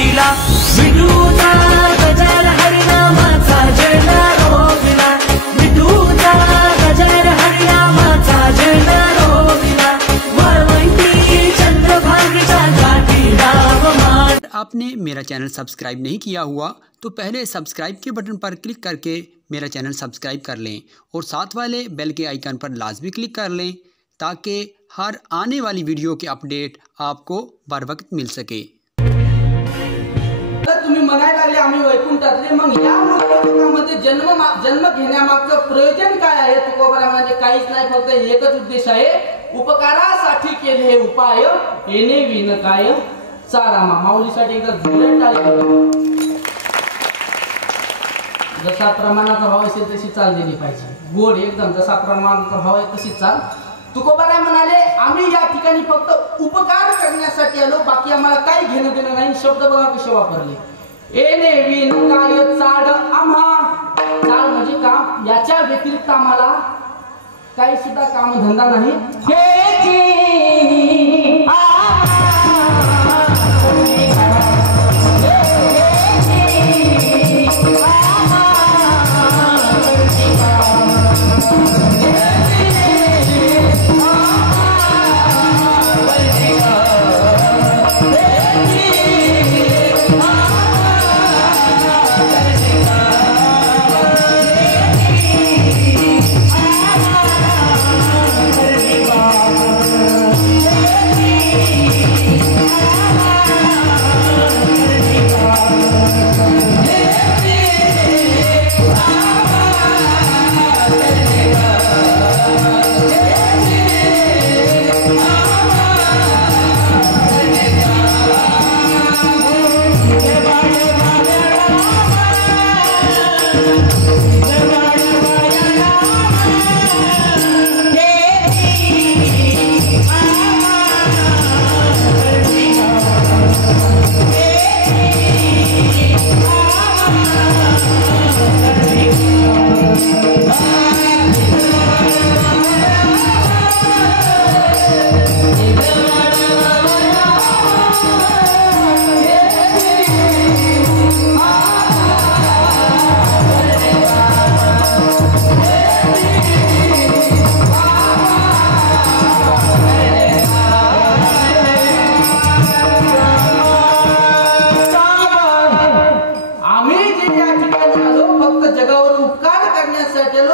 वाढिला विठूचा गजर हरिनामाचा झेंडा रोविला विठूचा गजर हरिनामाचा झेंडा रोविला वळवंटी चंद्रभागेच्या गाठी राम मान। आपने मेरा चैनल सब्सक्राइब नहीं किया हुआ तो पहले सब्सक्राइब के बटन पर क्लिक करके मेरा चैनल सब्सक्राइब कर लें और साथ वाले बेल के आइकन पर लाजमी क्लिक कर लें ताकि हर आने वाली वीडियो के अपडेट आपको बर वक्त मिल सके। तुम्ही म्हणायला लागले आम्ही वैकुंठातले, मग या मूर्तिकामध्ये जन्म घेण्यामागचं प्रयोजन काय आहे? तुकोबरा म्हणजे काहीच नाही, फक्त एकच उद्देश आहे, उपकारासाठी केले हे उपाय येणे विनकाय चारामा। माऊलीसाठी एकदा जोरात टाळी। जसा प्रमाणाचा भाव असेल तशी चाल दिली पाहिजे, गोड एकदम जसा प्रमाणाचा भाव आहे तशी चाल। तुकोबरा म्हणाले आम्ही या ठिकाणी फक्त उपकार करण्यासाठी आलो, बाकी आम्हाला काही घेणं देणं नाही। शब्द बघा कसे वापरले, येणे विनकाय चाड आम्हा। चाड म्हणजे काम, याच्या व्यतिरिक्त आम्हाला काही सुद्धा कामधंदा नाही।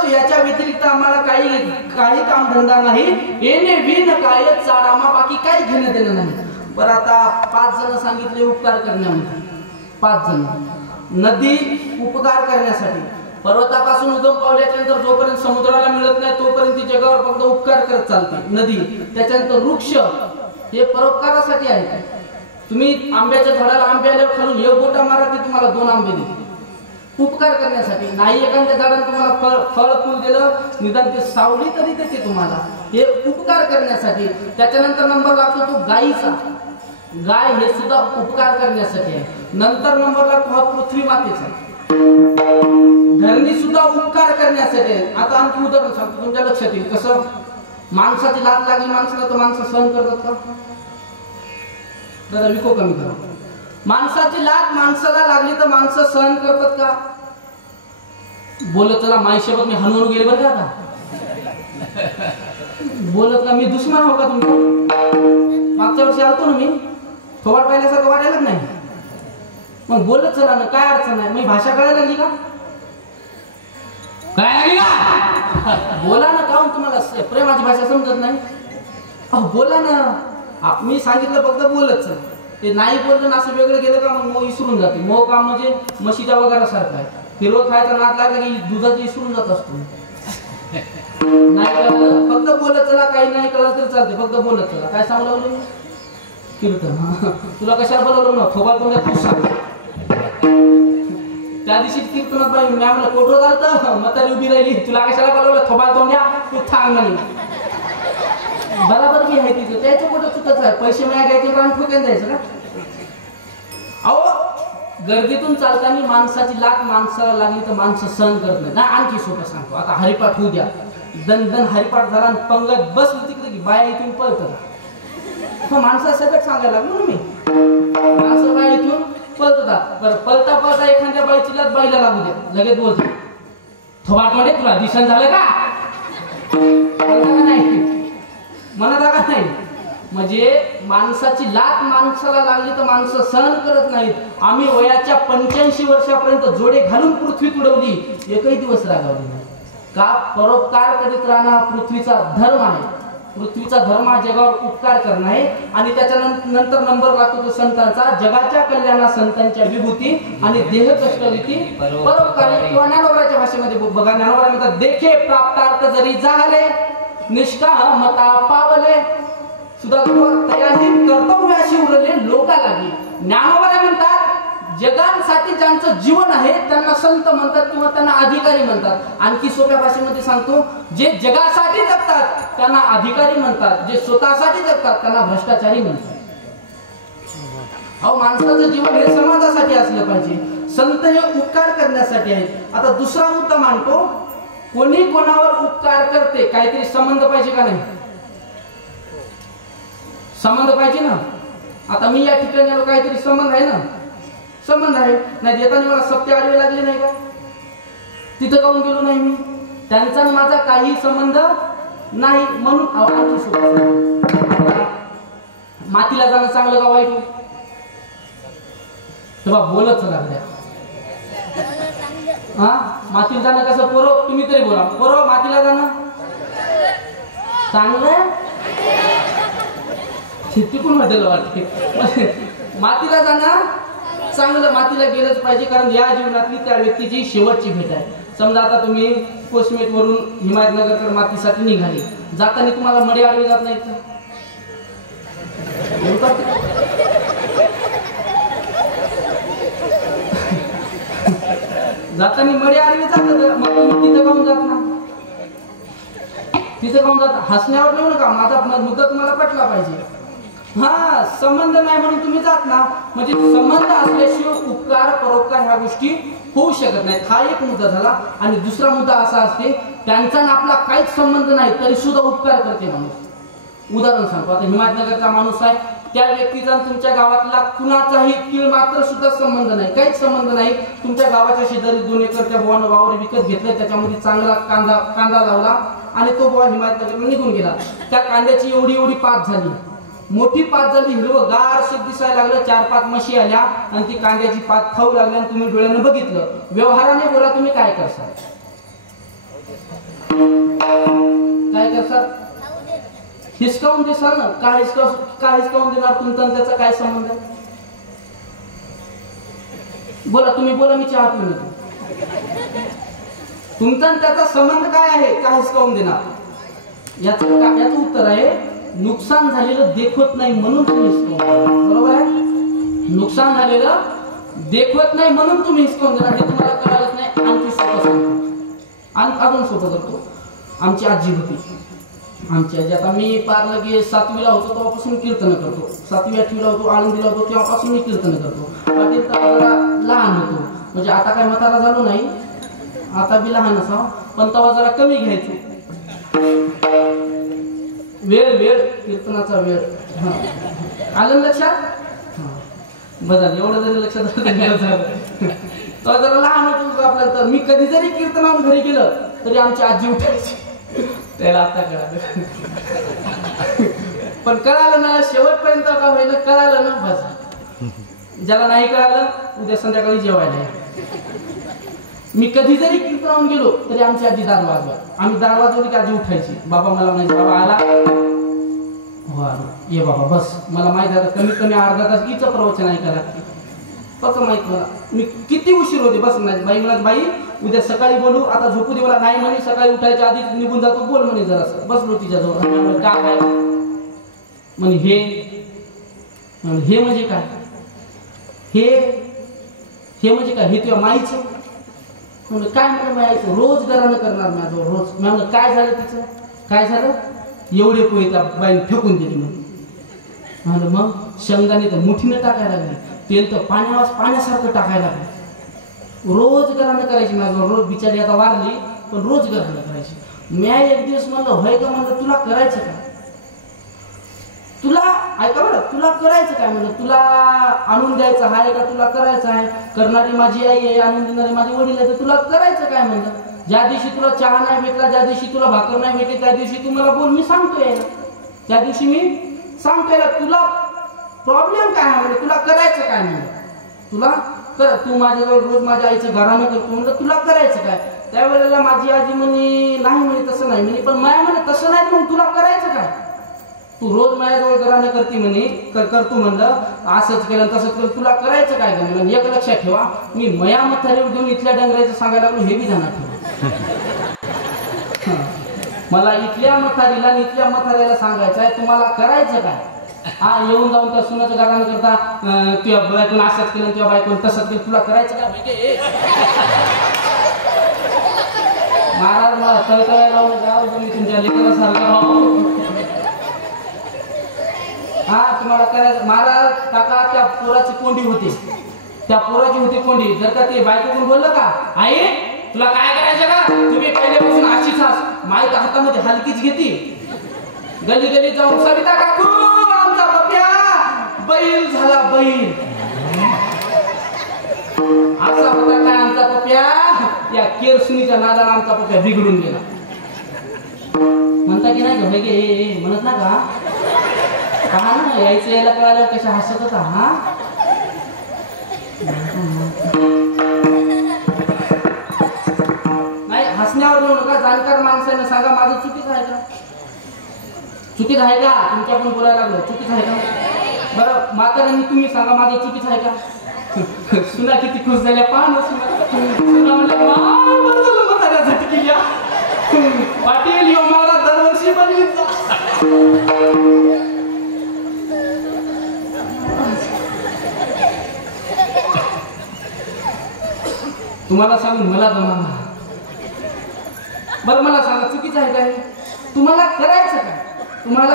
याच्या व्यतिरिक्त आम्हाला काही काम धंदा नाही। येणे विनकाय चाडामा, बाकी काही घेणं देणं नाही। बरं आता 5 जण सांगितले उपकार करण्यामध्ये, 5 जण नदी उपकार करण्यासाठी, पर्वतापासून उगम पावल्याच्या नंतर जोपर्यंत समुद्राला मिळत नाही तोपर्यंत ती जगावर फक्त उपकार करत चालते नदी। त्याच्यानंतर वृक्ष हे परोपकारासाठी आहे। तुम्ही आंब्याच्या झाडाला आंबे आल्यावर खालून एक बोटा मारा की तुम्हाला 2 आंबे देते, उपकार करण्यासाठी नाही। एखाद्या झाडाने तुम्हाला फळ फूल दिलं, निदान ते सावली तरी देते तुम्हाला, हे उपकार करण्यासाठी। त्याच्यानंतर नंबर लागतो तो गायीचा, गाय हे सुद्धा उपकार करण्यासाठी आहे। नंतर नंबर लागतो हा पृथ्वी मातेचा, धरणी सुद्धा उपकार करण्यासाठी आहे। आता आणखी उदाहरण सांगतो तुमच्या लक्षात येईल कसं। माणसाची लात लागली माणसाला तर माणसं सहन करतात का? दादा विको कमी करा। माणसाची लात माणसाला लागली तर माणसं सहन करतात का? बोलत चला माईसोबत मी हनुमान गेले बरं का, आता बोलत का मी दुश्मन हो का तुमचा? मागच्या वर्षी आलतो ना मी, थोबाड पाहिल्यासारखं वाटायलाच नाही, मग बोलत चला ना, काय अडचण नाही। मी भाषा कळायला लागली का? काय लागली का? बोला ना, काहून तुम्हाला प्रेमाची भाषा समजत नाही? अहो बोला ना, मी सांगितलं फक्त बोलत चल, ते नाही बोललं ना असं वेगळं गेलं का मग विसरून जाते। मोह काम म्हणजे म्हशीच्या वगैरे सारखं आहे, हिरवं खायचा नाद लागला की दुधाचं विसरून जात असतो। नाही कळलं फक्त बोलत चला, काही नाही कळलं तरी चालते, फक्त बोलत चला। काय सांगू लागलो? कीर्तन। तुला कशाला बोलवलं ना? थोबाड तोंड्या तू सांग। त्या दिवशी कीर्तनात बाई मी आम्हाला कोटरो घालतं, म्हातारी उभी राहिली, तुला कशाला बोलवलं? थोबाड तोंड्या तू थांब म्हणे। बराबर मी आहे तिचं, त्याचं कुठं चुकत आहे? पैसे मिळाले घ्यायचे रान ठोक्यान द्यायचं का? अहो गर्दीतून चालताना माणसाची लात माणसाला लागली तर माणसं सहन करत नाही ना। आणखी सोपं सांगतो, आता हरिपाठ होऊ द्या, दन हरिपाठ झाला आणि पंगत बसली तिकडे की बाया इथून पळतात, माणसा सगळं सांगायला लागलो ना मी। माणसं बाया इथून पळतात. बरं पळता पळता एखाद्या बाईची लात बाईला लागू द्या, लगेच बोलतो थोबाड मध्ये तुला दिसन झालं का नाही म्हणत का नाही. म्हणजे माणसाची लात माणसाला लागली तर माणसं सहन करत नाहीत. आम्ही वयाच्या 85 वर्षापर्यंत जोडे घालून पृथ्वी तुडवली, एकही दिवस रागावली नाही. का? परोपकार करीत राहणं पृथ्वीचा धर्म आहे. पृथ्वीचा धर्म हा जगावर उपकार करणं आहे. आणि त्याच्यानंतर नंबर लागतो तो संतांचा, जगाच्या कल्याणा संतांच्या विभूती आणि देह कष्टविती परोपकारी. किंवा ज्ञानोबराच्या भाषेमध्ये बघा, ज्ञानोबरा म्हणतात देखे प्राप्तार्थ जरी झाले निष्कामता पावले सुद्धा तयारी कर्तव्याशी उरले लोका लागी. ज्ञानोबरा म्हणतात जगांसाठी ज्यांचं जीवन आहे त्यांना संत म्हणतात किंवा त्यांना अधिकारी म्हणतात. आणखी सोप्या भाषेमध्ये सांगतो, जे जगासाठी जगतात त्यांना अधिकारी म्हणतात, जे स्वतःसाठी जगतात त्यांना भ्रष्टाचारी म्हणतात. अहो माणसाचं जीवन हे समाजासाठी असलं पाहिजे. संत हे उपकार करण्यासाठी आहेत. आता दुसरा मुद्दा मांडतो, कोणी कोणावर उपकार करते, काहीतरी संबंध पाहिजे का नाही? संबंध पाहिजे ना. आता मी या ठिकाणी आलो, काहीतरी संबंध आहे ना. संबंध आहे. नाही येताना मला सप्ते आडवे लागले नाही का? तिथं काऊन गेलो नाही मी? त्यांचा माझा काही संबंध नाही म्हणून मातीला जाणं चांगलं का वाईट? तेव्हा बोलच लागल्या. हा मातीला जाणं कसं? पोरं तुम्ही तरी बोला, पोरं मातीला जाणं चांगलं तिकून मध्ये वाटते. मातीला जाणं चांगलं, मातीला गेलंच पाहिजे. कारण या जीवनातली त्या व्यक्तीची शेवटची भेट आहे. समजा आता तुम्ही कोसमेट वरून हिमायतनगरकडे मातीसाठी निघाले, जाताना तुम्हाला मडे आडवे जात नाहीत का? जाताना मडे आडवे जातात, मग तुम्ही तिथं काऊन जात ना? तिथं काऊन जात? हसण्यावर नेऊ नका, माझा मुद्दा तुम्हाला पटला पाहिजे. हा संबंध नाही म्हणून तुम्ही जात ना. म्हणजे संबंध असल्याशिवाय उपकार परोपकार ह्या गोष्टी होऊ शकत नाहीत. हा एक मुद्दा झाला. आणि दुसरा मुद्दा असा असते, त्यांचा आपला काहीच संबंध नाही तरी सुद्धा उपकार करते माणूस. उदाहरण सांगतो, आता हिमायतनगरचा माणूस आहे, त्या व्यक्तीचा तुमच्या गावातला कुणाचाही तीळ मात्र सुद्धा संबंध नाही, काहीच संबंध नाही. तुमच्या गावाच्या शेजारी 2 एकर त्या बुवानं वावर विकत घेतलं, त्याच्यामध्ये चांगला कांदा लावला आणि तो बुवा हिमायतनगरला निघून गेला. त्या कांद्याची एवढी पात झाली, मोठी पात झाली, हिरवगार शेत दिसायला लागलं. 4-5 म्हशी आल्या आणि ती कांद्याची पात खाऊ लागल्या आणि तुम्ही डोळ्यानं बघितलं. व्यवहाराने बोला, तुम्ही काय करसाल? काय करसाल? हिसकावून देसाल ना. काय हिसकावून देणार? तुमचा त्याचा काय संबंध? बोला, तुम्ही बोला, मी चहा पिऊन येतो. तुमचा त्याचा संबंध काय आहे? काय हिसकावून देणार? याचं उत्तर आहे, नुकसान झालेलं देखवत नाही म्हणून तुम्ही हिसकावून. बरोबर आहे? नुकसान झालेलं देखवत नाही म्हणून तुम्ही हिसकावून देणार. हे तुम्हाला कळालंच नाही. आणखी सोपं सांगतो, आणि अजून सोपं करतो. आमची आजी होती. आमची आजी, आता मी पार लगे 7वीला होतो तेव्हापासून कीर्तन करतो. 7वी 8वीला होतो, आळंदीला होतो, तेव्हापासून मी कीर्तन करतो. पाटील जरा लहान होतो, म्हणजे आता काय म्हातारा झालो नाही, आता बी लहान असावं, पण तेव्हा जरा कमी घ्यायचो. वेळ कीर्तनाचा वेळ. आलं लक्षात? बघा, एवढं जरी लक्षात आलं तर जरा लहान होतो आपल्याला. तर मी कधी जरी कीर्तनावर घरी गेलं तरी आमची आजी उठायची. त्याला आता कळालं, पण कळालं ना शेवटपर्यंत का होईना, कळालं ना बस. ज्याला नाही कळालं उद्या संध्याकाळी जेवायला. मी कधी जरी कीर्तनावर गेलो तरी आमची आजी दार वाजवा. आम्ही दार वाजवली की आजी उठायची. बाबा मला म्हणायचे, बाबा आला, हो ये बाबा बस. मला माहित आहे कमीत कमी अर्धा तास हिचं प्रवचन ऐकायला फक्त माहित मला. मी किती उशीर होते बस म्हणायची. बाई म्हणत, बाई उद्या सकाळी बोलू, आता झोपू दे मला. नाही म्हणे, सकाळी उठायच्या आधी निघून जातो, बोल म्हणे जरासं. बसलो तिच्याजवळ. काय म्हणे? हे म्हणजे काय? हे म्हणजे काय? हे तुझ्या माईचं? म्हणलं काय? मला मायाचं रोज घरानं करणार माझं रोज. मी म्हणलं काय झालं तिचं? काय झालं? एवढे पोहे त्या बाईने फेकून दिली म्हणून. म्हणलं मग? शेंगदाणे तर मुठीनं टाकायला लागले, तेल तर पाण्यासारखं टाकायला लागलं. रोज घरानं करायची माझं रोज. बिचारी आता वारली, पण रोज घरानं करायची. मी एक दिवस म्हणलं, होय का? म्हणलं तुला करायचं का? तुला ऐका बरं, तुला करायचं काय म्हणलं, तुला आणून द्यायचं आहे का तुला करायचं आहे, करणारी माझी आई आहे, आणून देणारी माझे वडील आहे, तर तुला करायचं काय म्हणलं. ज्या दिवशी तुला चहा नाही भेटला, ज्या दिवशी तुला भाकर नाही भेटली, त्या दिवशी तू मला बोल, मी सांगतो यायला, त्या दिवशी मी सांगतो यायला. तुला प्रॉब्लेम काय आहे म्हणजे, तुला करायचं काय म्हणलं, तुला कर. तू माझ्याजवळ रोज माझ्या आईचं घराणं करतो म्हणलं, तुला करायचं काय. त्यावेळेला माझी आजी म्हणे नाही म्हणे तसं नाही म्हणे, पण माया म्हणे तसं नाही, मग तुला करायचं काय. तू रोज माझ्याजवळ घराणं करते म्हणे, करतो म्हणलं, असंच केलं तसंच केलं, तुला करायचं काय म्हणलं. एक लक्षात ठेवा, मी मया मथारीवर घेऊन इथल्या डंगरायचं सांगायला लागलो, हे बी ध्यानात ठेवा. मला इथल्या मथारीला आणि इथल्या मथारीला सांगायचं आहे, तुम्हाला करायचं काय. हा येऊन जाऊन त्या सुनाचं गाणं करता, तुझ्या बायकोन असंच केलं, तुझ्या बायकोन तसंच केलं, तुला करायचं काय. महाराज मला तळतळायला लावलं, जाऊ तुम्ही तुमच्या लेकरासारखं. हा तुम्हाला करायचं. महाराज काका त्या पोराची कोंडी होती, त्या पोराची होती कोंडी. जर का ते बायकोकडून बोललं का, आई तुला काय करायचं का, तुम्ही पहिल्यापासून अशीच माईक हातामध्ये हलकीच घेते, गली गली जाऊन सविता काकू आमचा पप्या बैल झाला बैल, असा होता काय आमचा पप्या, या केरसुनीच्या नादाला आमचा पप्या बिघडून गेला. म्हणता की नाही घे म्हणत ना का, पहा ना यायचं यायला कळाल्यावर कशा हसत होता. हा नाही हसण्यावर येऊ नका, जाणकार माणसाने सांगा माझं चुकीचं आहे का, चुकीचं आहे का, तुमच्या पण बोलायला लागलो चुकीचं आहे का. बरं म्हाताऱ्यांनी तुम्ही सांगा माझं चुकीचं आहे का. सुना किती खुश झाल्या, पहा ना सुना म्हणलं म्हाताऱ्या झटकी या पाटील यो मला दरवर्षी बनवीत. तुम्हाला सांगून मला जमाना. बरं मला सांगा चुकीचं आहे काय, तुम्हाला करायचं काय. तुम्हाला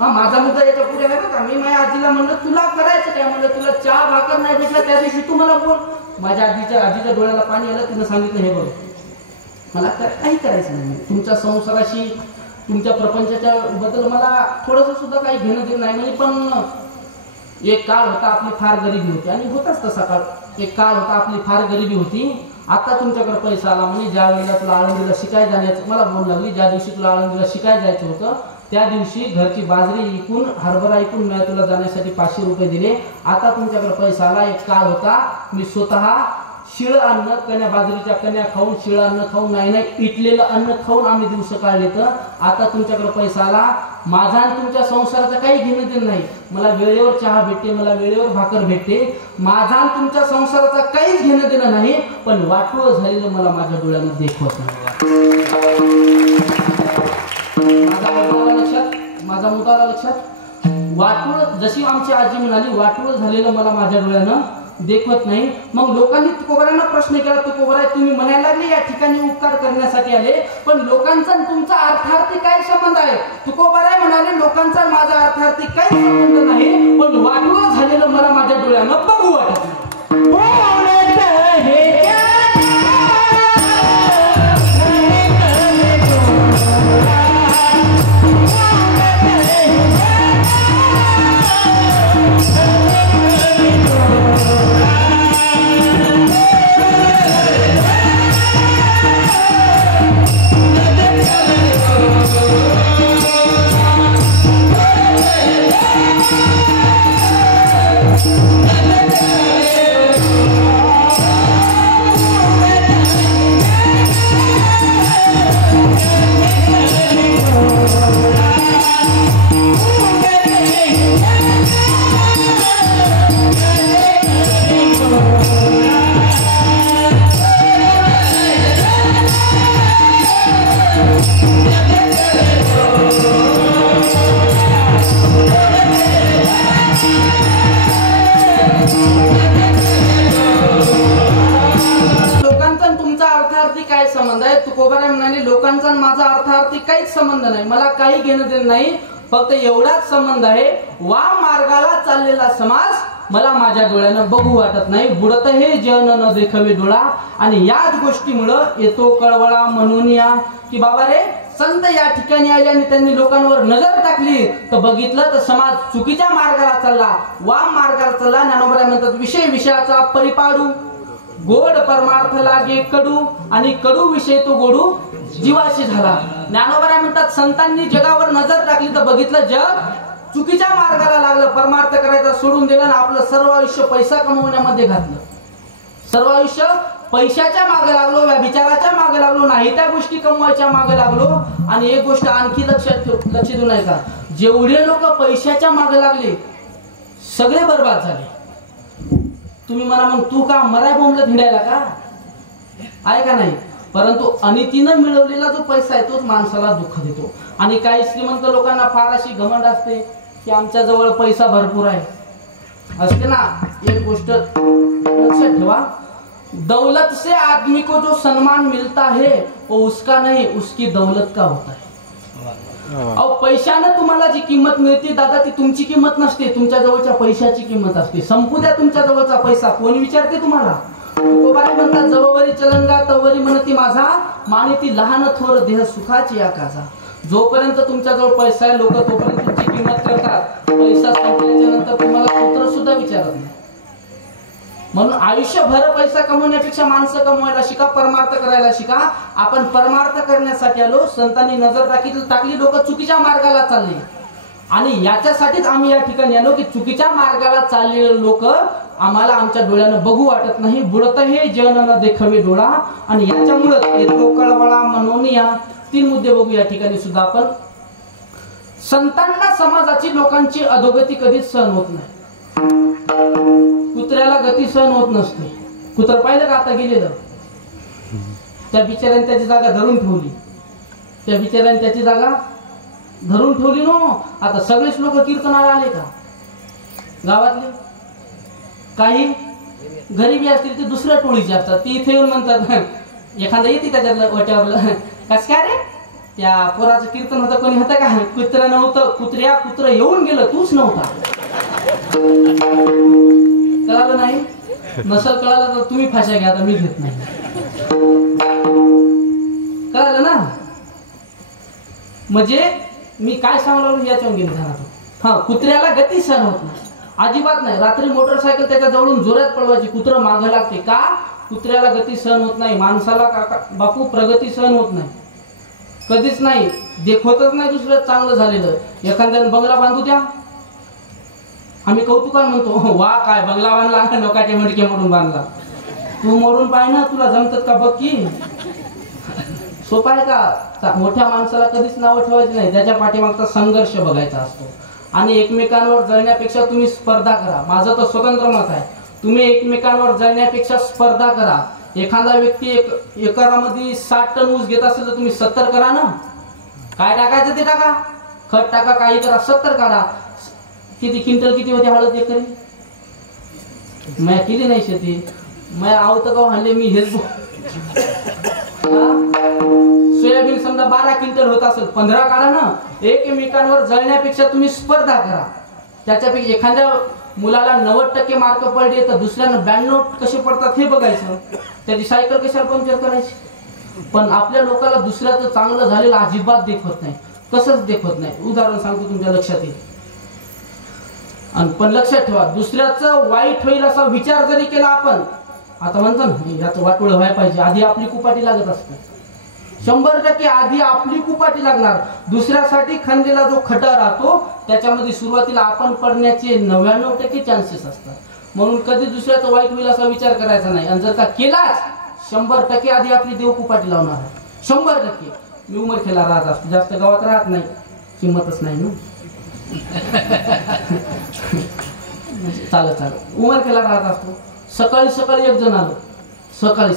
हा माझा मुद्दा याच्या पुढे आहे बघा. मी माझ्या आजीला म्हणलं तुला करायचं काय म्हणलं, तुला चहा भाकर नाही भेटला त्या दिवशी तू मला बोल. माझ्या आजीच्या डोळ्याला पाणी आलं, तिनं सांगितलं हे बघ मला काही करायचं नाही, तुमच्या संसाराशी तुमच्या प्रपंचाच्या बद्दल मला थोडंसं सुद्धा काही घेणं देणं नाही. म्हणजे पण एक काळ होता आपली फार गरिबी होती, आणि होताच तसा काळ. एक काळ होता आपली फार गरिबी होती. आता तुमच्याकडे पैसा आला म्हणजे ज्या वेळेला तुला आळंदीला शिकाय जाण्याचं मला बोल लागली, ज्या दिवशी तुला आळंदीला शिकाय जायचं होतं त्या दिवशी घरची बाजरी इकून हरभरा इकून मी तुला जाण्यासाठी 500 रुपये दिले. आता तुमच्याकडे पैसा आला. एक काळ होता मी स्वतः शिळ अन्न कण्या बाजरीच्या कण्या खाऊन शिळ अन्न खाऊन नाही इटलेलं अन्न खाऊन आम्ही दिवस काढले. तर आता तुमच्याकडे पैसा आला, माझा आणि तुमच्या संसाराचं काही घेणं देणं नाही. मला वेळेवर चहा भेटते, मला वेळेवर भाकर भेटते, माझा आणि तुमच्या संसाराचं काहीच घेणं देणं नाही. पण वाटोळ झालेलं मला माझ्या डोळ्यामध्ये देखवत माझा मुद्दा लक्षात. वाटोळ जशी आमची आजी म्हणाली, वाटोळ झालेलं मला माझ्या डोळ्यानं देखवत नाही. मग लोकांनी तुकोबारांना प्रश्न केला, तुकोबाराय तुम्ही म्हणायला लागले या ठिकाणी उपकार करण्यासाठी आले, पण लोकांचा तुमचा अर्थार्थी काय संबंध आहे. तुकोबाराय म्हणाले लोकांचा माझा अर्थार्थी काही संबंध नाही, पण वाटोळ झालेलं मला माझ्या डोळ्यानं बघू वाटत लोकांचा माझा अर्थार्थी काहीच संबंध नाही, मला काही घेणं देणं नाही. फक्त एवढाच संबंध आहे, वाम मार्गाला चाललेला समाज मला माझ्या डोळ्यानं बघू वाटत नाही, बुडत हे जन न देखवे डोळा. आणि याच गोष्टीमुळं येतो कळवळा म्हणून या की बाबा रे, संत या ठिकाणी आले आणि त्यांनी लोकांवर नजर टाकली तर बघितलं तर समाज चुकीच्या मार्गाला चालला, वाम मार्गाला चालला. ज्ञानोबा म्हणतात विषय विषयाचा परिपाडू, गोड परमार्थ लागे कडू, आणि कडू विषय तो गोडू जीवाशी झाला. ज्ञानोबा म्हणतात संतांनी जगावर नजर टाकली तर बघितलं जग चुकीच्या मार्गाला लागलं, परमार्थ करायचा सोडून दिलं आणि आपलं सर्व आयुष्य पैसा कमवण्यामध्ये घातलं. सर्व आयुष्य पैशाच्या मागे लागलो, विचाराच्या मागे लागलो, नाही त्या गोष्टी कमवायच्या मागे लागलो. आणि एक गोष्ट आणखी लक्ष देऊ नये का, जेवढे लोक पैशाच्या मागे लागले सगळे बर्बाद झाले. तुम्ही मला मग तू का मराय बोंबलं भिडायला का, आहे का नाही? परंतु अनितीनं मिळवलेला जो पैसा आहे तोच माणसाला दुःख देतो. आणि काही श्रीमंत लोकांना फार अशी घमंड असते की आमच्या जवळ पैसा भरपूर आहे, असते ना. एक गोष्ट लक्षात ठेवा, दौलत से आदमी को जो सम्मान मिलता है वो उसका नहीं, उसकी दौलत का होता है. अहो, पैशानं तुम्हाला जी किंमत मिळते दादा, ती तुमची किंमत नसते, तुमच्या जवळच्या पैशाची किंमत असते. संपू द्या तुमच्या जवळचा पैसा, कोणी विचारते तुम्हाला? म्हणतात जवळवरी चलंगा तवरी म्हणती माझा, मानिती लहान थोर देह सुखाची आकाशा. जोपर्यंत तुमच्याजवळ पैसा आहे लोक तोपर्यंत तुमची किंमत करतात, पैसा संपल्याच्या नंतर तुम्हाला पुत्र सुद्धा विचारत नाही. म्हणून आयुष्यभर पैसा कमवण्यापेक्षा माणसं कमवायला शिका, परमार्थ करायला शिका. आपण परमार्थ करण्यासाठी आलो, संतांनी नजर टाकली, लोक चुकीच्या मार्गाला चालले. आणि याच्यासाठीच आम्ही या ठिकाणी आलो की चुकीच्या मार्गाला चाललेले लोक आम्हाला आमच्या डोळ्यानं बघू वाटत नाही, बुडत हे जन न देखवे डोळा. आणि याच्यामुळे येतो कळवळा म्हणून या. 3 मुद्दे बघू या ठिकाणी सुद्धा आपण. संतांना समाजाची लोकांची अधोगती कधीच सहन होत नाही. कुत्र्याला गती सहन होत नसते. कुत्र पाहिलं का आता गेलेलं, त्या बिचाऱ्याने त्याची जागा धरून ठेवली, त्या बिचाऱ्याने त्याची जागा धरून ठेवली. नो आता सगळेच लोक कीर्तनाला आले का गावातले? काही गरीबी असतील ते दुसऱ्या टोळीचे असतात, ती इथे येऊन म्हणतात, एखादा येते त्याच्यातलं वट्यावरलं, कस काय रे त्या पोराचं कीर्तन होतं, कोणी होतं का? कुत्र नव्हतं, कुत्र येऊन गेलं, तूच नव्हता. कळालं नाही? नसल कळालं तर तुम्ही फाशा घ्या, आता मी घेत नाही. कळालं ना? म्हणजे मी काय सांगलो याच्यावर गेलो ध्यानात. हा, कुत्र्याला गती सहन होत नाही, अजिबात नाही. रात्री मोटरसायकल त्याच्या जवळून जोरात पळवायची, कुत्र मागं लागते का? कुत्र्याला गती सहन होत नाही. माणसाला काका बापू प्रगती सहन होत नाही, कधीच नाही, देखवतच नाही दुसरं चांगलं झालेलं. एखाद्याने बंगला बांधू द्या, आम्ही कौतुकान म्हणतो, वा काय बंगला बांधला, लोकांचे मडके मोडून बांधला. तू मोडून पाय ना, तुला जमतात का बघ की. सोपं आहे का? मोठ्या माणसाला कधीच नाव ठेवायचं नाही, त्याच्या पाठीमागचा संघर्ष बघायचा असतो. आणि एकमेकांवर जळण्यापेक्षा तुम्ही स्पर्धा करा. माझं तर स्वतंत्र मत आहे, तुम्ही एकमेकांवर जळण्यापेक्षा स्पर्धा करा. एखादा व्यक्ती एकरामध्ये 60 टन ऊस घेत असेल तर तुम्ही 70 करा ना. काय टाकायचं ते टाका, खत टाका, काही करा, 70 काढा. किती क्विंटल किती होते हळद एकरी? मैं केली नाही शेती, मैं आवत का हल्ले मी हेच. सोयाबीन समजा 12 क्विंटल होत असेल, 15 काढा ना. एकमेकांवर जळण्यापेक्षा तुम्ही स्पर्धा करा. त्याच्यापैकी एखाद्या मुलाला 90% मार्क पडले तर दुसऱ्यानं 92 कसे पडतात हे बघायचं. त्याची सायकल कशाला पंक्चर करायची. पण आपल्या लोकांना दुसऱ्याचं चांगलं झालेलं अजिबात देखवत नाही, कसंच देखवत नाही. उदाहरण सांगतो तुमच्या लक्षात येईल. आणि पण लक्षात ठेवा, दुसऱ्याचं वाईट होईल असा विचार जरी केला आपण, आता म्हणतो ना याचं वाटोळ व्हायला पाहिजे, आधी आपली कुपाटी लागत असते. 100% आधी आपली कुपाटी लागणार. दुसऱ्यासाठी खणलेला जो खड्डा राहतो त्याच्यामध्ये सुरुवातीला आपण पडण्याचे 99% चान्सेस असतात. म्हणून कधी दुसऱ्याचं वाईट होईल असा विचार करायचा नाही. आणि जर का केलाच 100% आधी आपली देव कुपाटी लावणार आहे. 100%. मी उमरखेला राहत असतो, जास्त गावात राहत नाही, किंमतच नाही ना. चालत उमरखेला राहत असतो. सकाळी एक जण आलो, सकाळी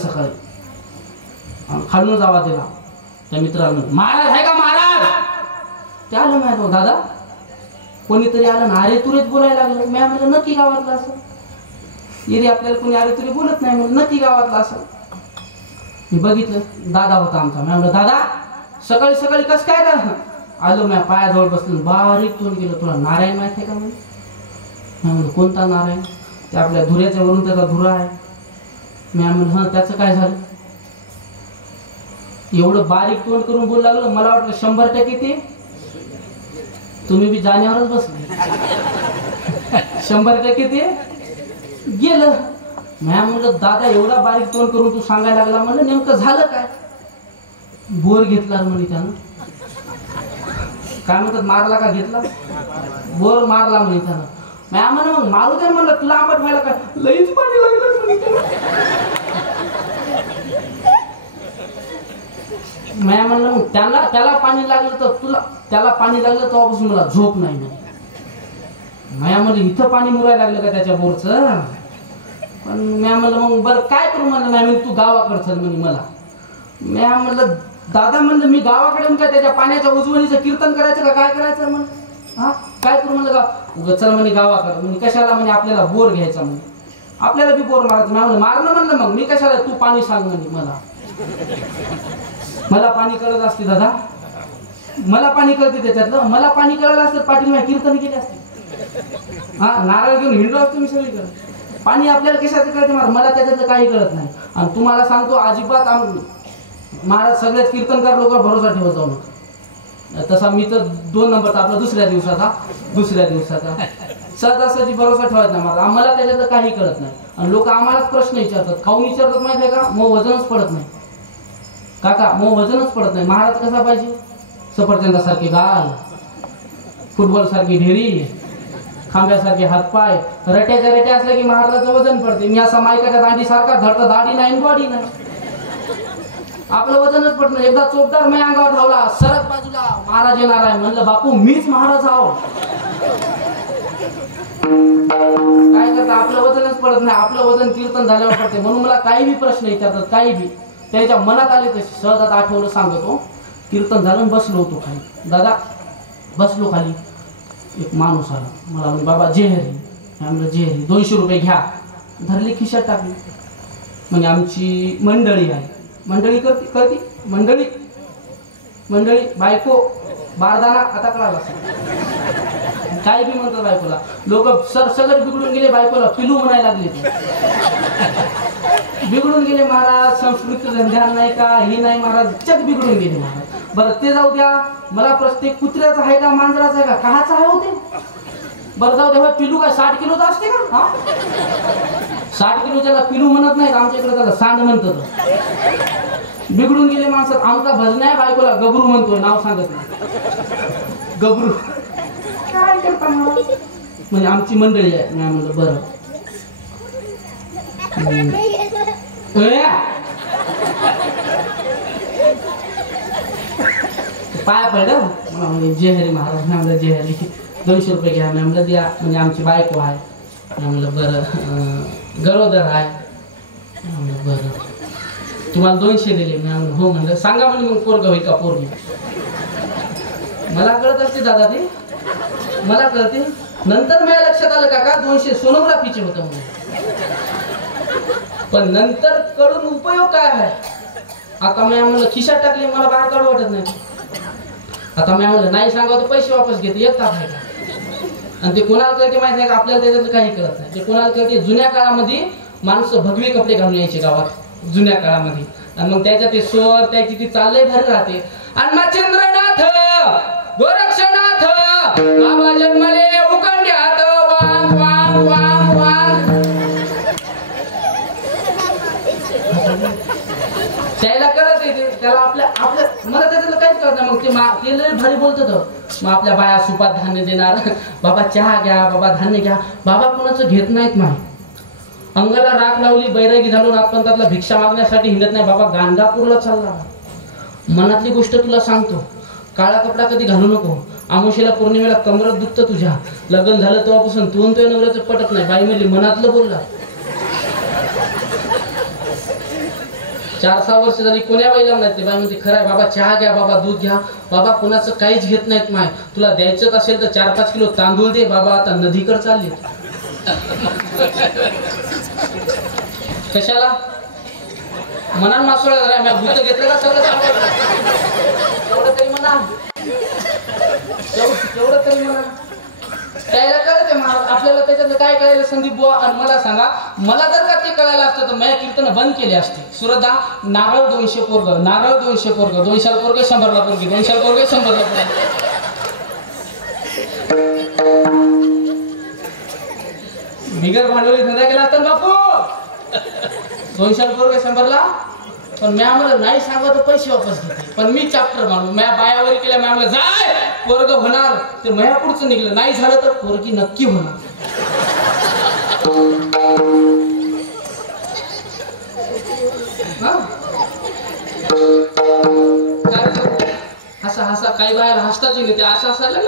खालून जावा दिला. त्या मित्रांनो, महाराज आहे का महाराज? ते आलं माहिती, दादा कोणीतरी आलं ना, अरे तुरेच बोलायला लागलं. मी म्हणलं नक्की गावातलं असं? येरे आपल्याला कोणी अरे तुरे बोलत नाही, म्हणून नक्की गावातलं असं. मी बघितलं, दादा होता आमचा. मी म्हणलं दादा सकाळी कस काय रा? आलो, मी पायाजवळ बसलो, बारीक तोंड गेलो. तुला नारायण माहिती आहे का? म्हणून कोणता नारायण? ते आपल्या धुऱ्याच्या वरून त्याचा धुरा आहे. मी म्हणलं हां त्याचं काय झालं? एवढं बारीक तोंड करून बोलू लागलं. मला वाटलं 100% ते तुम्ही बी जाण्यावरच बसले. 100% ते गेलं. मी म्हणलं दादा एवढा बारीक तोंड करून तू सांगायला लागला. म्हणलं नेमकं झालं काय? बोर घेतला म्हणे त्यानं. काय म्हणतात मारला का घेतला? बोर मारला म्हणे त्यानं. मी म्हणलं मग मारू दे. म्हणलं तुला आंबट व्हायला काय? लईच पाणी लागलं म्हणे मी म्हणलं मग त्याला पाणी लागलं तर त्याला पाणी लागलं तेव्हापासून मला झोप नाही म्हणे. मी म्हणलं इथं पाणी मुरायला लागलं का त्याच्या बोरचं? पण मी म्हणलं मग बरं काय करू? म्हणलं नाही म्हणे तू गावाकडे चल म्हणे मला. मी म्हणलं दादा म्हणलं मी गावाकडे काय त्याच्या पाण्याच्या उजवणीचं कीर्तन करायचं का काय करायचं? म्हणलं हा काय करू? म्हणलं का चल म्हणे गावाकडे. म्हणजे कशाला? म्हणे आपल्याला बोर घ्यायचा म्हणे. आपल्याला बी बोर मारायचं. मी म्हणलं मारणं. म्हणलं मग मी कशाला? तू पाणी सांग म्हणे मला पाणी कळत असते दादा. मला पाणी कळते त्याच्यातलं. मला पाणी कळलं असतं पाटील मी कीर्तन केले असते. हा नारळ घेऊन हिंडलो असतो मी सगळीकडे. पाणी आपल्याला कशाचं कळते मला त्याच्यातलं काही कळत नाही. आणि तुम्हाला सांगतो अजिबात महाराज सगळ्याच कीर्तनकार लोक भरोसा ठेवत जाऊ नका. तसा मी तर 2 नंबरचा आपला दुसऱ्या दिवसाचा सहजासहजी भरोसा ठेवायचा नाही मला. आम्हाला त्याच्यातलं काही कळत नाही. आणि लोक आम्हालाच प्रश्न विचारतात. खाऊन विचारतात माहिती आहे का? मग वजनच पडत नाही काका. मग वजनच पडत नाही. महाराज कसा पाहिजे? सफरचंदासारखे गाल, फुटबॉल सारखी ढेरी, खांब्यासारखे हातपाय, रट्याच्या रट्या असल्या की महाराजाचं वजन पडते. मी असा मायकाच्या दांडी सारखा धरता दाढी नाही बॉडी नाही. आपलं वजनच पडत नाही. एकदा चोपदार मी अंगावर धावला सरक बाजूला महाराज येणार आहे. म्हणलं बापू मीच महाराज आहो. काय करता? आपलं वजनच पडत नाही. आपलं वजन कीर्तन झाल्यावर पडते. म्हणून मला काही बी प्रश्न विचारतात काही बी त्याच्या मनात आले तसे सहजात आठवलं सांगतो. कीर्तन झालं बसलो होतो खाली. दादा बसलो खाली. एक माणूस आला. मला म्हणजे बाबा जेहरी. म्हणलं जेहरी 200 रुपये घ्या. धरली खिशात टाकली. म्हणजे आमची मंडळी आहे. मंडळी करती मंडळी बायको बारदाना आता कळाला काय बी म्हणतात बायकोला. लोक सगळं बिघडून गेले. बायकोला पिलू म्हणायला लागले. बिघडून गेले महाराज. संस्कृतीचं ध्यान नाही का? ही नाही महाराज. जग बिघडून गेले महाराज. बरं ते जाऊ द्या. मला प्रत्येक कुत्र्याचा आहे का मांजराचा आहे का काहाचा आहे होते? बरं जाऊ द्या. पिलू काय 60 किलोचा असते का? 60 किलो त्याला पिलू म्हणत नाहीत. आमच्या इकडे त्याला सांड म्हणतात. बिघडून गेले माणसात. आमचा भजन आहे बायकोला गबरू म्हणतोय. नाव सांगत नाही. गबरू काय करता म्हणजे आमची मंडळी आहे. मी म्हणलं बरं पाया पडलं. म्हणजे जेहरी महाराज. म्हणलं जेहरी 200 रुपये घ्या. म्हणलं द्या. म्हणजे आमची बायको आहे. म्हणलं बरं गरोदर आहे. म्हणलं बरं तुम्हाला 200 दिले. म्हणलं हो. म्हणलं सांगा म्हणजे मग पोरग होईल का पोरगी? मला कळत असते दादा ते. मला कळते. नंतर माझ्या लक्षात आलं काका 200 सोनोग्राफीचे होतं म्हणून. पण नंतर कळून उपयोग काय आहे? आता मी म्हणलं खिशात टाकले. मला बाहेर काढू वाटत नाही. आता मी म्हणलं नाही सांगा तर पैसे वापस घेते. एक तास आहे का? आणि ते कोणाला कळते माहिती आहे का? आपल्याला त्याच्यातलं काही कळत नाही. ते कोणाला कळते? जुन्या काळामध्ये माणसं भगवे कपडे घालून यायचे गावात जुन्या काळामध्ये. आणि मग त्याच्यात ते स्वर त्याची ती चाललंय भारी राहते. आणि मच्छिंद्रनाथ गोरक्षनाथ बाबा जन्मले उकंड्यात वांग वांग वांग वांग. त्याला कळत येते. त्याला आपल्या मला त्याच्यातलं काहीच कळत नाही. मग ते लय भारी बोलत. मग आपल्या बाया सुपात धान्य देणार. बाबा चहा घ्या. बाबा धान्य घ्या. बाबा कोणाचं घेत नाहीत. नाही अंगाला राख लावली बैरागी घालून आपण त्यातला भिक्षा मागण्यासाठी हिंडत नाही. बाबा गाणगापूरला चालला. मनातली गोष्ट तुला सांगतो. काळा कपडा कधी घालू नको. आमुषेला पौर्णिमेला कमरत दुखतं तुझ्या. लग्न झालं तेव्हापासून तू तो नवऱ्याचं पटत नाही. बाई म्हणली मनातलं बोलला. 4-6 वर्ष झाली कोण्या बाईला म्हणते. बाई म्हणते खरं आहे बाबा चहा घ्या. बाबा दूध घ्या. बाबा कोणाचं काहीच घेत नाहीत. माय तुला द्यायचंच असेल तर 4-5 किलो तांदूळ दे. बाबा आता नदीकडे चालले. कशाला मनान मासोळा मी भूत घेतलं का सगळं तेवढं तरी म्हणा. तेवढं तरी म्हणा. त्याला कळत आपल्याला त्याच्यातलं काय कळायला संदीप बुवा? आणि मला सांगा, मला जर का ते कळायला असतं तर मी कीर्तन बंद केले असते. सुरदा नारळ 200 पोरग, नारळ 200 पोरग, 200 पोरग 100ला पोरगी, 200 पोरग 100ला पोरगी. बिगर भांडवली धंदा केला असता बापू. 200 पोरग 100ला. पण मी आम्हाला नाही सांगा तर पैसे वापस घेते. पण मी चॅप्टर मानू, म्या बायावर केल्या, मी आम्हाला जाय पोरग होणार ते मया पुढचं निघलं. नाही झालं तर पोरगी नक्की होणार. हसा हसा काही बाहेर हसताच येते. असं हसायला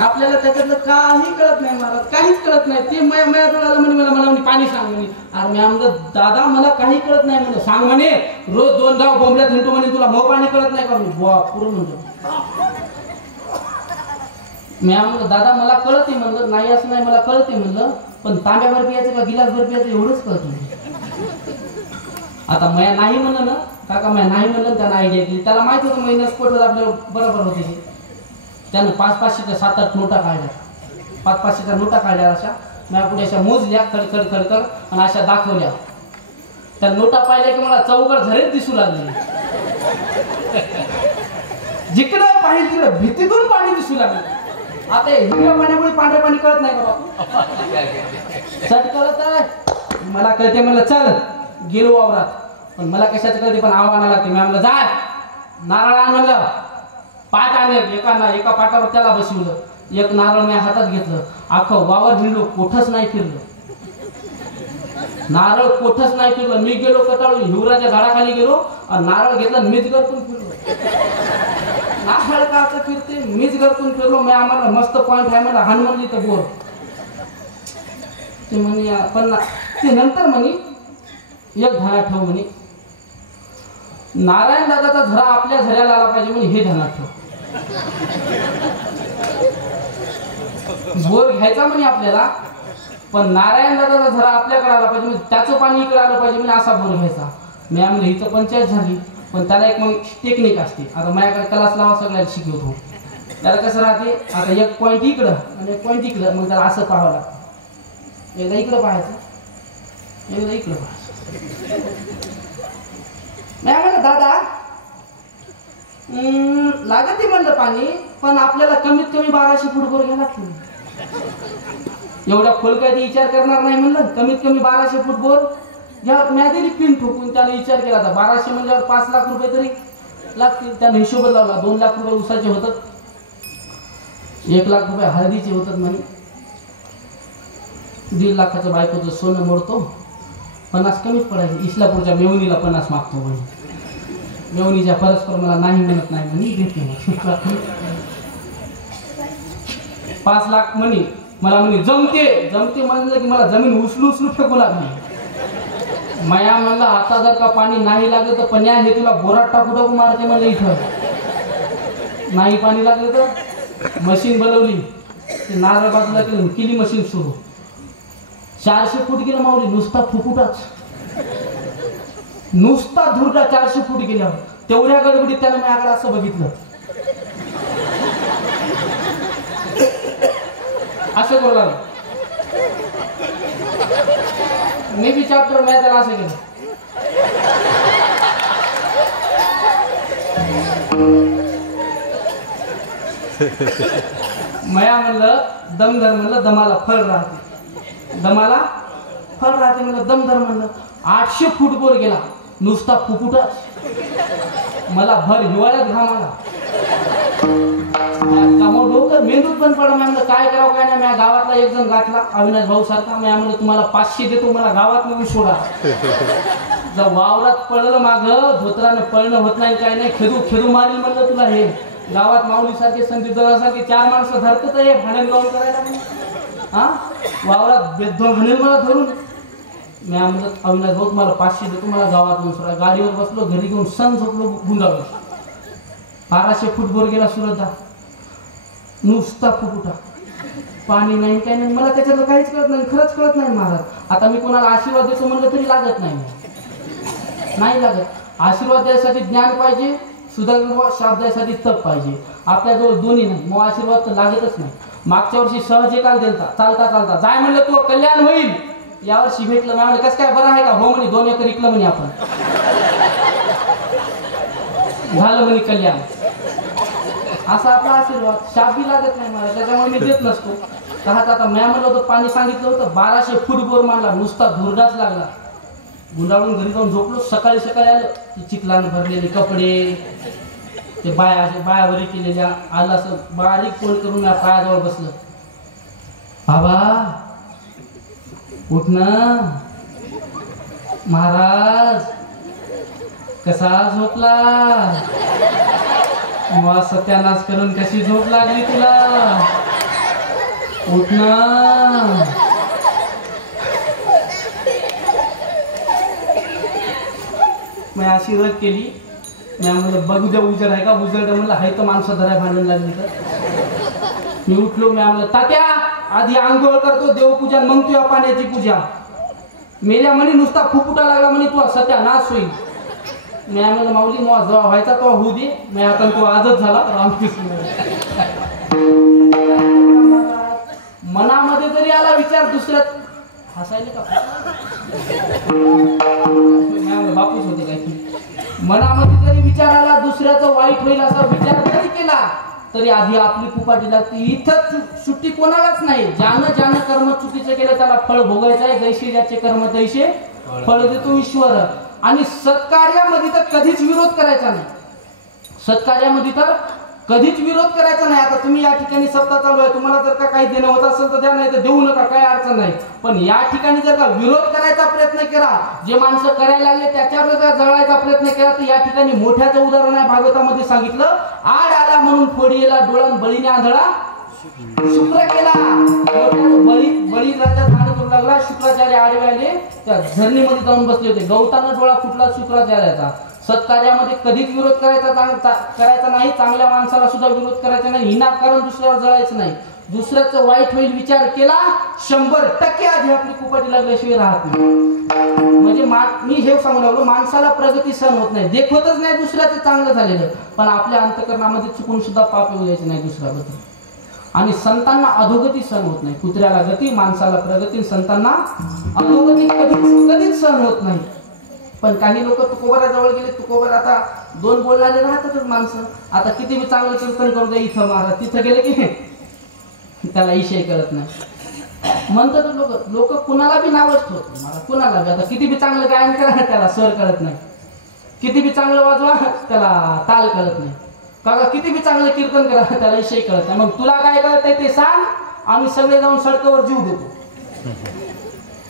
आपल्याला त्याच्यातलं काही कळत नाही महाराज, काहीच कळत नाही. ते मया म्हणे मला पाणी सांग म्हणे. अरे मी म्हणलं दादा मला काही कळत नाही म्हणलं. सांग म्हणे रोज 2 गाव बोंबल्यात हिंडतो म्हणे, तुला मग पाणी कळत नाही का? बुवा पुरं म्हणतो. मी म्हणलं दादा मला कळते म्हणलं. नाही असं नाही, मला कळते म्हणलं, पण तांब्यावर पियाचं का गिलासभर पियाचं एवढंच कळत नाही. आता मया नाही म्हणलं ना काका, मया नाही म्हणलं, त्यानं आयडिया केली. त्याला माहित होतं महिन्यात स्फोट आपल्याला बरोबर होते. त्यानं 500-500च्या 7-8 नोटा काढल्या. 500-500च्या नोटा काढल्या. अशा मी पुढे अशा मोजल्या खडखड खडखड आणि अशा दाखवल्या. त्या नोटा पाहिल्या की मला चौकड झरेच दिसू लागले. जिकडे पाहिजे तिकडे भीतीतून पाणी दिसू लागले. आता हिरव्या पाण्यामुळे पांढऱ्या पाणी कळत नाही का बापू? चट कळत आहे मला, कळते म्हणलं चल गेलो वावरात. पण मला कशाचं कळते, पण आव्हाना लागते. मी म्हणलं जाय नारळ आण म्हणलं. पाट आणलं एका पाटावर त्याला बसवलं. एक नारळ मी हातात घेतलं. अख्खं वावर हिंडलो, कोठच नाही फिरलं. नारळ कोठच नाही फिरलं. मी गेलो कटाळून हिवराच्या झाडाखाली गेलो आणि नारळ घेतला, मीच गरकून फिरलो. नारळ का फिरते, मीच गरकून फिरलो. मी आम्हाला मस्त पॉइंट आहे मला हनुमानली तर बोर. ते म्हणे पण ते नंतर म्हणे एक ध्यानात ठेव म्हणे, नारायण दादाचा झरा आपल्या झऱ्याला आला पाहिजे म्हणे, हे ध्यानात ठेव. बोर घ्यायचा म्हणे आपल्याला, पण नारायण दादाचा झरा आपल्याकडे आला पाहिजे म्हणजे त्याचं पाणी इकडे आलं पाहिजे म्हणजे असा बोर घ्यायचा. मी म्हणलं हिचं पंचायत झाली, पण त्याला एक मग टेक्निक असते. आता माझ्याकडे क्लास लावा सगळ्याला शिकवतो. त्याला कसं राहते, आता एक पॉईंट इकडं आणि एक पॉईंट इकडं, मग त्याला असं पाहावं लागतं. एकदा इकडं पाहायचं, एकदा इकडं पाहायचं. नाही म्हणलं दादा लागते म्हणलं पाणी, पण आपल्याला कमीत कमी 1200 फूट बोर घ्यायला लागते. एवढ्या खोल काय ते विचार करणार नाही म्हणलं. कमीत कमी 1200 फूट बोर घ्या. मी दिली पिन ठोकून त्याला विचार केला. आता 1200 म्हणल्यावर 5 लाख रुपये तरी लागतील. त्याने हिशोब लावला. 2 लाख रुपये उसाचे होतात, 1 लाख रुपये हळदीचे होतात म्हणे, 1.5 लाखाचं बायकोचं सोनं मोडतो, 50 कमीच पडायचे. इस्लापूरच्या मेवणीला 50 मागतो म्हणे. मेवणीच्या परस्पर मला नाही म्हणत नाही म्हणे, घेते 5 लाख म्हणे. मला म्हणे जमते म्हणलं की मला जमीन उचलू फेकू लागली. माया म्हणलं आता जर का पाणी नाही लागलं तर पण्या हे तुला बोरात टाकू मारते म्हणलं. इथं नाही पाणी लागलं तर मशीन बनवली, ते नारळ बाजूला केली मशीन सुरू. 400 फूट गेलं माऊली, नुसता फुकुटाच, नुसता धुरला. 400 फूट गेल्यावर तेवढ्या गडबडीत त्यानं माझ्याकडे असं बघितलं, असं करू लागलं. मी बी चॅप्टर मी त्याला असं केलं. मया म्हणलं दमधर म्हणलं, दमाला फळ राहते, दमाला फळ राहते म्हणलं, दमधर म्हणलं. 800 फूट बोर गेला, नुसता फुकुटाच. मला भर हिवाळ्यात घाम आला. डोकं मेंदूत पण पडलं. म्हणलं काय करावं काय नाही. माझ्या गावातला एक जण गाठला, अविनाश भाऊ सारखा. मी म्हणलं तुम्हाला 500 देतो, मला गावात नेऊन सोडा. जर वावरात पडलं माग धोत्रानं पळणं होत नाही, काय नाही, खेळू मारील म्हणलं तुला. हे गावात माऊली सारखे संदीप दादासारखे 4 माणसं धरतात हे भांडण गाऊन करायला. हा वावरात बेदो हाणेल मला धरून. मी म्हणलं अविनाश भाऊ तुम्हाला 500 देतो, मला गावात नेऊन सोडा. गाडीवर बसलो, घरी घेऊन सण झोपलो, गुंडावलो. 1200 फूट बोर गेला सुरतला, नुसता फुकुटा, पाणी नाही काही नाही. मला त्याच्यातलं काहीच कळत नाही, खरंच कळत नाही महाराज. आता मी कोणाला आशीर्वाद देतो म्हणलं तरी लागत नाही लागत. आशीर्वाद द्यायसाठी ज्ञान पाहिजे, सुधार शाप द्यायसाठी तप पाहिजे. आपल्याजवळ दोन्ही नाही, मग आशीर्वाद तर लागतच नाही. मागच्या वर्षी सहज एकाल दिलता, चालता चालता जाय म्हणलं तू कल्याण होईल. यावर्षी भेटलं म्हणलं कसं काय बरं आहे का? हो म्हणे 2 एकर इकलं म्हणे आपण, झालं म्हणे कल्याण. असा आपला आशीर्वाद. शाप बी लागत नाही मला, त्याच्यामुळे मी देत नसतो. आता म्या म्हणलं होतं पाणी सांगितलं होतं 1200 फूट बोर मारला, नुसता धुरडाच लागला. गुंडाळून घरी जाऊन झोपलो. सकाळी सकाळी आलं, चिखलानं भरलेले कपडे, ते बायावरी केलेल्या, आलं असं बारीक फोन करून मी पायाजवळ बसलं. बाबा उठ ना महाराज, कसा झोपला? मग सत्यानाश करून कशी झोप लागली तुला? उठ ना. मी अशी रग केली. मी म्हणलं बघू द्या उजड आहे का? उजड म्हणलं आहे तर माणसं धराय भांडण लागली तर. मी उठलो. मी म्हणलं तात्या आधी आंघोळ करतो, देवपूजा, मग तुझ्या पाण्याची पूजा. मेल्या म्हणे नुसता फुफुटा लागला म्हणे तू सत्यानाश होईल. मी म्हणलं माऊली मग जेव्हा व्हायचा तेव्हा होऊ दे. मी आता तो आजच झाला. रामकृष्ण. मनामध्ये जरी आला विचार दुसऱ्यात हसायले का? बापूच होते काय? मनामध्ये जरी विचार आला दुसऱ्याचं वाईट होईल असा विचार जरी केला तरी आधी आपली कुपाटी लागते. इथं सुट्टी कोणालाच नाही. ज्यानं कर्म चुकीचं केलं त्याला फळ भोगायचं आहे. जैसे ज्याचे कर्म तैसे फळ देतो ईश्वर. आणि सत्कार्यामध्ये तर कधीच विरोध करायचा नाही. सत्कार्यामध्ये तर कधीच विरोध करायचा नाही. आता तुम्ही या ठिकाणी सप्ताह चालू आहे, तुम्हाला जर का काही देणं होत असेल तर द्या, नाही तर देऊ नका, काही अडचण नाही. पण या ठिकाणी जर का विरोध करायचा प्रयत्न केला, जे माणसं करायला लागले त्याच्यावर जर जळायचा प्रयत्न केला तर या ठिकाणी मोठ्याचं उदाहरण आहे. भागवतामध्ये सांगितलं, आड आला म्हणून फोडीला डोळ्यान बळीने आंधळा शुक्र केला. बळी राजा ध्यान करू लागला. शुक्राचार्य आडवे आले, त्या झरणीमध्ये जाऊन बसले होते. गवतानं डोळा फुटला शुक्राचार्याचा. सत्कार्यामध्ये कधीच विरोध करायचा नाही. चांगल्या माणसाला सुद्धा विरोध करायचा नाही. विनाकारण दुसऱ्यावर जळायचं नाही. दुसऱ्याचं वाईट होईल विचार केला 100% आधी आपली कुपाटी लागल्याशिवाय राहत नाही. म्हणजे मी हे सांगू लागलो, माणसाला प्रगती सहन होत नाही. देखवतच नाही दुसऱ्याचं चांगलं झालेलं, पण आपल्या अंतःकरणामध्ये चुकून सुद्धा पाप येऊ द्यायचे नाही दुसऱ्याबद्दल. आणि संतांना अधोगती सहन होत नाही. कुत्र्याला गती, माणसाला प्रगती, संतांना अधोगती कधीच सहन होत नाही. पण काही लोक तुकोबाराजवळ गेले. तुकोबार आता 2 बोलणारे राहतातच माणसं. आता किती बी चांगलं कीर्तन करू दे, इथं महाराज, तिथं गेले की त्याला इशय करत नाही म्हणतात लोक. कुणाला बी नावच ठेवत मला, कुणाला बी. आता किती बी चांगलं गायन करा त्याला स्वर कळत नाही. किती बी चांगलं वाजवा त्याला ताल कळत नाही. काका किती बी चांगलं कीर्तन करा त्याला इशय कळत नाही. मग तुला काय कळतंय ते सांग, आम्ही सगळे जाऊन सडकावर जीव देतो.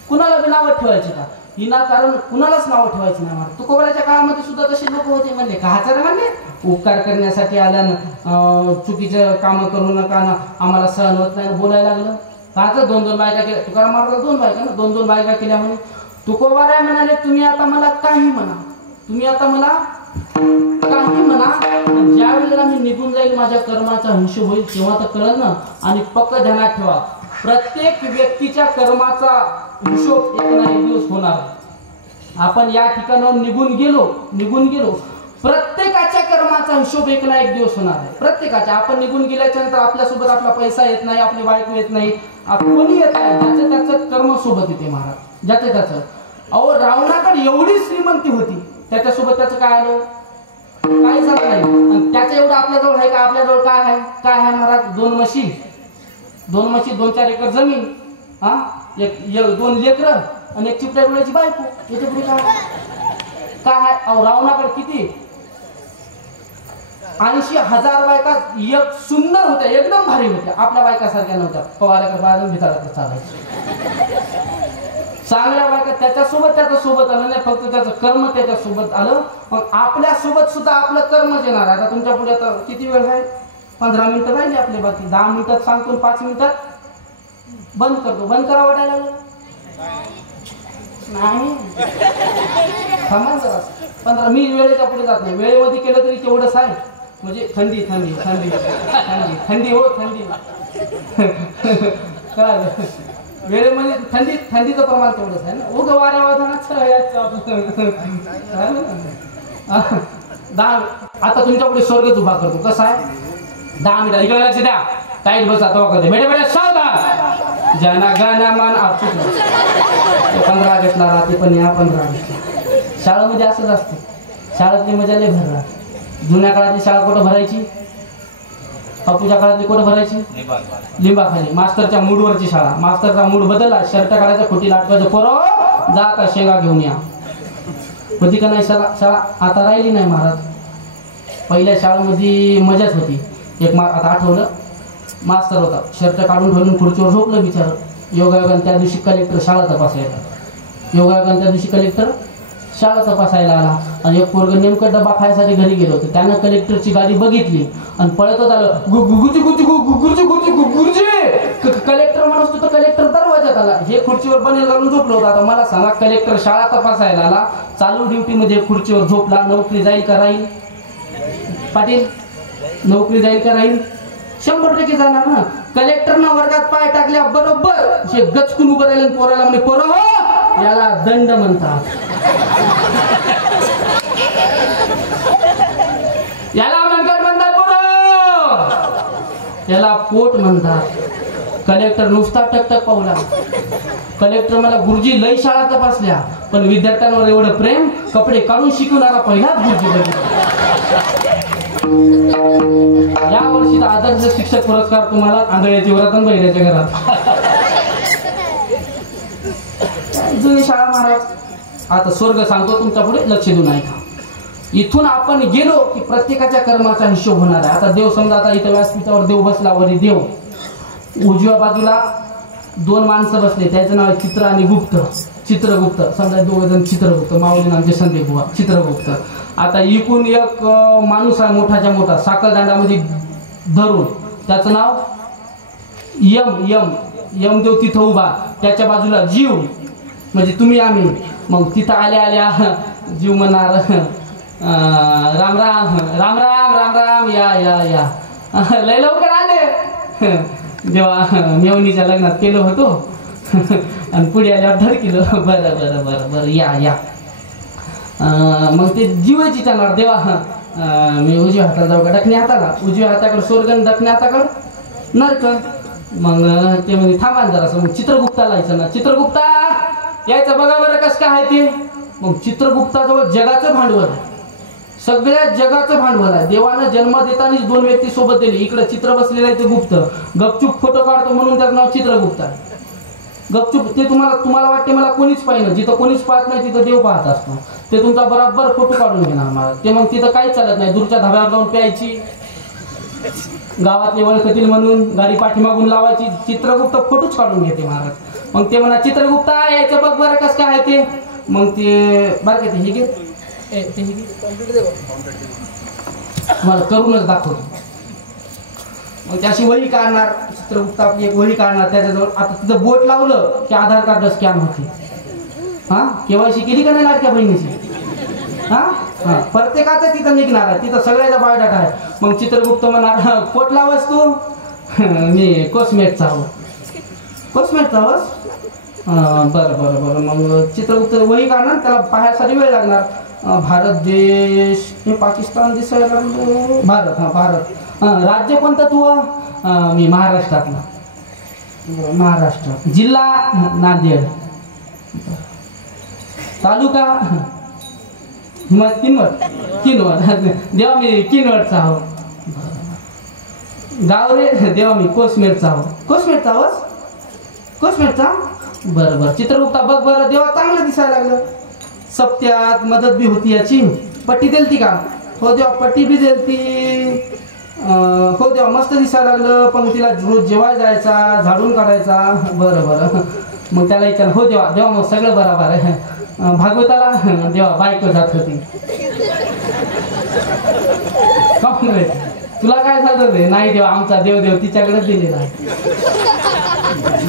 कुणाला बी नावं ठेवायची का? विनाकारण कुणालाच नाव ठेवायचं नाही. तुकोबाराच्या काळामध्ये सुद्धा तसे लोक होते. म्हणले काहाचं म्हणले उपकार करण्यासाठी आल्यानं चुकीचं कामं करू नका ना, आम्हाला सहन होत नाही बोलायला लागलं. काहाचं 2-2 बायका केल्या. तुकाराम महाराज 2 बायका ना, 2-2 बायका केल्या म्हणे. तुकोबाराय म्हणाले तुम्ही आता मला काही म्हणा, तुम्ही आता मला काही म्हणा, ज्या वेळेला मी निघून जाईल माझ्या कर्माचा हिशोब होईल तेव्हा तर कळलं ना. आणि पक्क ध्यानात ठेवा, प्रत्येक व्यक्तीच्या कर्माचा हिशोब एक ना एक दिवस होणार. आपण या ठिकाणाहून निघून गेलो प्रत्येकाच्या कर्माचा हिशोब एक ना एक दिवस होणार आहे. प्रत्येकाच्या. आपण निघून गेल्याच्या नंतर आपल्यासोबत आपला पैसा येत नाही, आपली बायको येत नाही, कोणी येत नाही. ज्याचं त्याचं कर्म सोबत येते महाराज, ज्याचं त्याचं. अहो रावणाकडे एवढी श्रीमंती होती, त्याच्यासोबत त्याचं काय आलं? काही झालं नाही. आणि त्याचं एवढं आपल्याजवळ आहे का? आपल्याजवळ काय आहे महाराज? 2 म्हशी, 2-4 एकर जमीन, 2 लेकरं आणि 1 चिपट्या डोळ्याची बायको. याच्या पुढे काय आहे? अहो रावणाकडे किती 80,000 बायका एक सुंदर होत्या, एकदम भारी होत्या. आपल्या बायकासारख्या नव्हत्या. पवाराकडे बाहेरून भिताराकडे चालायचं. चांगल्या बायका त्याच्यासोबत आलं नाही, फक्त त्याचं कर्म त्याच्यासोबत आलं. मग आपल्यासोबत सुद्धा आपलं कर्मच येणार आहे. आता तुमच्या पुढे आता किती वेळ आहे? 15 मिनिटं राहिली आपले बाकी. 10 मिनिटात सांगतो, 5 मिनिटात बंद करतो. बंद करा वाटायला नाही, थांबा जरा 15. मी वेळेच्या पुढे जात नाही. वेळेमध्ये केलं तरी तेवढंच आहे. म्हणजे थंडी हो, थंडी वेळेमध्ये थंडीचं प्रमाण तेवढंच आहे ना. उग वाऱ्या वादनात 10 आता तुमच्या पुढे स्वर्गच उभा करतो. कसा आहे 10 मिनिटं इकडे लक्ष द्या. टाईट बसा तो कधी बेटे बेटे सावधान जना गाना मान आप 15 ऑगस्टला राहते पण या 15 ऑगस्टला शाळेमध्ये असंच असते. शाळेतली मजा लय भरला. जुन्या काळातली शाळा कुठं भरायची? बापूच्या काळातली कुठं भरायची? लिंबाखाली. मास्तरच्या मूडवरची शाळा. मास्तरचा मूड बदलला शर्ट काढायचा खोटीला आठवायचं पोरं जा आता शेंगा घेऊन या. होती का नाही शाळा? आता राहिली नाही महाराज. पहिल्या शाळेमध्ये मजाच होती. एक आता आठवलं मास्तर होता शर्ट काढून ठेवून खुर्चीवर झोपलं बिचार. योगायोगाने त्या दिवशी कलेक्टर शाळा तपासायला. योगायोगाने त्या दिवशी कलेक्टर शाळा तपासायला आला आणि एक पोरग नेमकं डबा खायसाठी घरी गेलो होतं. त्यानं कलेक्टरची गाडी बघितली आणि पळतच आलं गुरुजी गुरुजी गुरुजी गुरुजी गुरुजी. कलेक्टर माणूस तो कलेक्टर दरवाजात आला. हे खुर्चीवर बनेल घालून झोपलं होतं. आता मला सांगा कलेक्टर शाळा तपासायला आला चालू ड्युटीमध्ये खुर्चीवर झोपला. नोकरी जाईल का राहील? पाटील नोकरी जाईल का राहील? 100% जाणार ना. कलेक्टरनं वर्गात पाय टाकल्या बरोबर जे गचकून उभं राहिले पोराला म्हणजे पोरं हो याला दंड म्हणतात. याला मनगट म्हणतात पोरं. याला पोट म्हणतात. कलेक्टर नुसता टकटक पावला. कलेक्टर मला गुरुजी लई शाळा तपासल्या पण विद्यार्थ्यांवर एवढं प्रेम कपडे काढून शिकवणारा पहिलाच गुरुजी बघितला. या वर्षीचा आदर्श शिक्षक पुरस्कार तुम्हाला आंधळ्याची वरात आणि बहिऱ्याच्या घरात. जुनी शाळा महाराज. आता स्वर्ग सांगतो तुमच्या पुढे लक्ष देऊन ऐका. इथून आपण गेलो की प्रत्येकाच्या कर्माचा हिशोब होणार आहे. आता देव समजा आता इथं व्यासपीठावर देव बसला वरी देव. उजव्या बाजूला 2 माणसं बसले त्याचं नाव आहे चित्र आणि गुप्त. चित्रगुप्त समजा 2 जण चित्रगुप्त माऊली नामचे संदीप बुवा चित्रगुप्त. आता इकून एक माणूस आहे मोठाच्या मोठा साखरदांडामध्ये धरून त्याचं नाव यम. यम यमदेव तिथं उभा. त्याच्या बाजूला जीव म्हणजे तुम्ही आम्ही. मग तिथं आल्या आल्या जीव म्हणणार राम राम राम राम राम राम या या या. लय लवकर आले. जेव्हा मेवणीच्या लग्नात केलं होतो आणि पुढे आल्यावर धडकिलं बरं बरं बरं बरं या या. मग ते जीवाची जाणार देवा मी उजव्या हाताला जाऊ का दक्षिणी हाताला. उजव्या हाताकडे स्वर्ग आणि दक्षिणी हाताकडे नरक. मग ते म्हणजे थांबा जरासं. मग चित्रगुप्ताला यायचं ना. चित्रगुप्ता यायचं बघा बरं कसं काय आहे ते. मग चित्रगुप्ताजवळ जगाचं भांडवल आहे. सगळ्या जगाचं भांडवल आहे. देवानं जन्म देतानाच 2 व्यक्ती सोबत दिली. इकडे चित्र बसलेलं आहे ते गुप्त. गपचूप फोटो काढतो म्हणून त्याचं नाव चित्रगुप्त आहे. गपचूप ते तुम्हाला वाटते मला कोणीच पाहिलं. जिथं कोणीच पाहत नाही तिथं देव पाहत असतो. ते तुमचा बराबर फोटो काढून घेणार मला. ते मग तिथं काहीच चालत नाही. दूरच्या धाब्यावर जाऊन प्यायची. गावातले ओळखतील म्हणून गाडी पाठीमागून लावायची. चित्रगुप्त फोटोच काढून घेते महाराज. मग ते म्हणा चित्रगुप्ता यायचं बघ बरं कसं काय आहे ते. मग ते बरं का ते हे घे मला करूनच दाखवतो. मग त्याशी वही काढणार. चित्रगुप्त आपली एक वही काढणार. त्याच्याजवळ आता तिथं बोट लावलं की आधार कार्ड स्कॅन होते. हा केवायसी केली का नाही लाडक्या बहिणीची? हा प्रत्येकाचं तिथं निघणार आहे. तिथं सगळ्याचा बायोडाटा आहे. मग चित्रगुप्त म्हणणार कोट लावस तू? मी कोसमेटचा आहो. कोसमेटचा आहोस? बरं बरं बरं. मग चित्रगुप्त वही काढणार. त्याला पाहायसाठी वेळ लागणार. भारत देश हे पाकिस्तान दिसायला लागलो. भारत. हा भारत. राज्य कोणतं तू? मी महाराष्ट्रातला. महाराष्ट्र. जिल्हा नांदेड. तालुका किनवट. देवा मी किनवटचा आहो. गाव रे देवा मी कोसमेटचा आहो. कोसमेटचा आहोस? कोसमेटचा. बरं बरं. चित्रगुप्ता बघ बरं देवा चांगलं दिसायला लागलं. सप्त्यात मदत बी होती याची. पट्टी दिलती का? हो देवा पट्टी बी दिलती. हो देवा मस्त दिसायला लागलं. पण तिला रोज जेवायला जायचा झाडून काढायचा. बरं बरं. मग त्याला विचार हो देवा देवा मग सगळं बरोबर आहे. भागवताला देवा बायको जात होती. तुला काय झालं रे? नाही देवा आमचा देव देव तिच्याकडेच दिलेला आहे.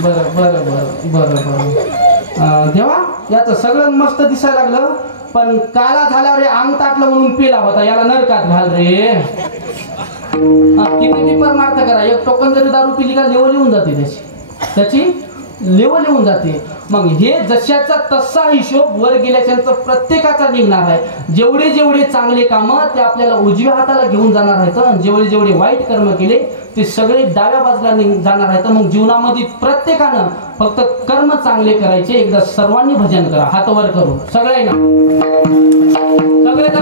बरं बरं बरं बरं बरं. देवा याचं सगळं मस्त दिसायला लागलं पण काला झाल्यावर अंग ताटलं म्हणून पेला होता. याला नरकात घाल रे. किती बी परमार्थ करा. एक टोकन जरी दारू पिली का लेवल येऊन जाते त्याची लेवल येऊन जाते. मग हे जशाचा तसा हिशोब वर गेल्याच्यानंतर प्रत्येकाचा निघणार आहे. जेवढे जेवढे चांगले कामं ते आपल्याला उजव्या हाताला घेऊन जाणार आहेत आणि जेवढे जेवढे वाईट कर्म केले ते सगळे डाव्या बाजूला जाणार आहेत. मग जीवनामध्ये प्रत्येकानं फक्त कर्म चांगले करायचे. एकदा सर्वांनी भजन करा हात वर करून सगळ्यांना सगळे जण